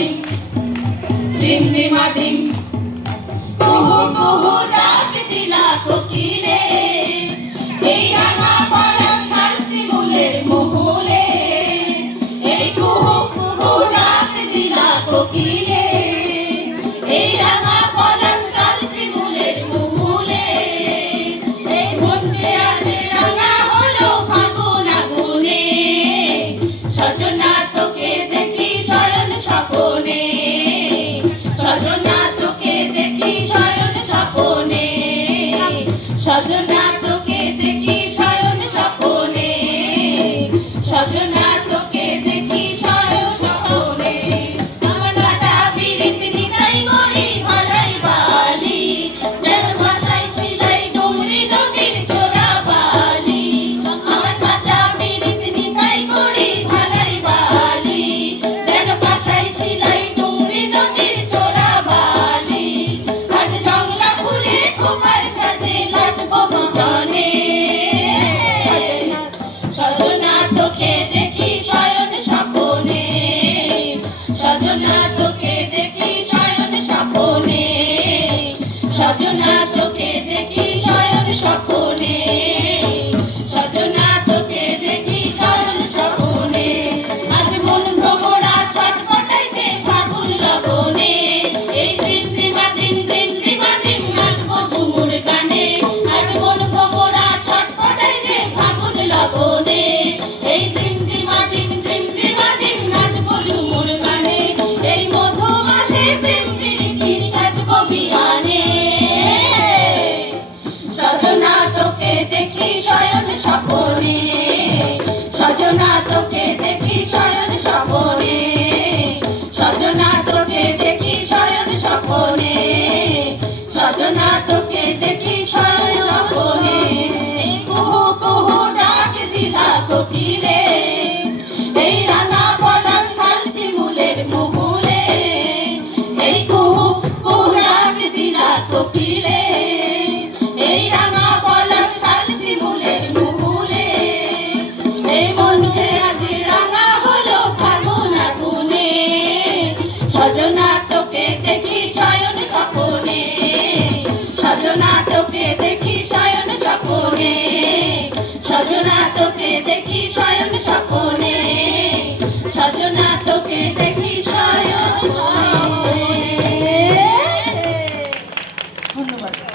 মাদিম মাদিম কুহু কুহু ডাক দিলা কোকিল রে এই রাঙা পলাশ শাল শিমুলের মহুলে এই কুহু কুহু ডাক দিলা কোকিল রে এই রাঙা পলাশ শাল শিমুলের মহুলে এই মঞ্চে আছে রাঙা হলো ফাগুন আগুনে সজনা তোকে দেখি শয়ন স্বপনে সজনা তোকে দেখি শয়ন স্বপনে সজনা তোকে দেখি শয়ন স্বপনে সজনা তোকে দেখি শয়ন স্বপনে আমার কাটা বিরিত নিতাই করি ভালাই বালি যেন ভাষায় ছিলাই ডুমরি নদীর চোরা বালি আমার কাটা বিরিত নিতাই করি ভালাই বালি যেন ভাষায় ছিলাই ডুমরি নদীর চোরা বালি আজ জংলা ফুলে তোমার সাথে নাচবো দুজনে সজনা তোকে দেখি শয়ন স্বপনে সজনা তোকে দেখি শয়ন স্বপনে সজনা তোকে দেখি শয়ন স্বপনে সজনা তোকে দেখি শয়ন স্বপনে আজ মন ভ্রমরা ছটপটাইছে ফাগুন লগনে এই ত্রিমাদিম নাচবো ঝুমুর গানে আজ মন ভ্রমরা ছটপটাইছে ফাগুন লগনে এই ত্রিমাদিম নাচবো ঝুমুর গানে এই মধু মাসে প্রেম প্রীতি সাজবো বিয়ানে সজনা তোকে দেখি শয়ন স্বপনে সজনা তোকে দেখি শয়ন স্বপনে সজনা তোকে দেখি শয়ন স্বপনে সজনা তোকে দেখি শয়ন স্বপনে এই কুহু কুহু ডাক দিলা কোকিল রে এই রাঙা পলাশ শাল শিমুলের মহুলে এই কুহু কুহু ডাক দিলা কোকিল রে এই রাঙা পলাশ শাল শিমুলের মহুলে এই মনুরে আজ রাঙা হলো ফাগুন আগুনে সজনা তোকে দেখি শয়ন স্বপনে সজনা তোকে দেখি শয়ন স্বপনে সজনা তোকে দেখি শয়ন স্বপনে সজনা তোকে দেখি শয়ন স্বপনে ধন্যবাদ।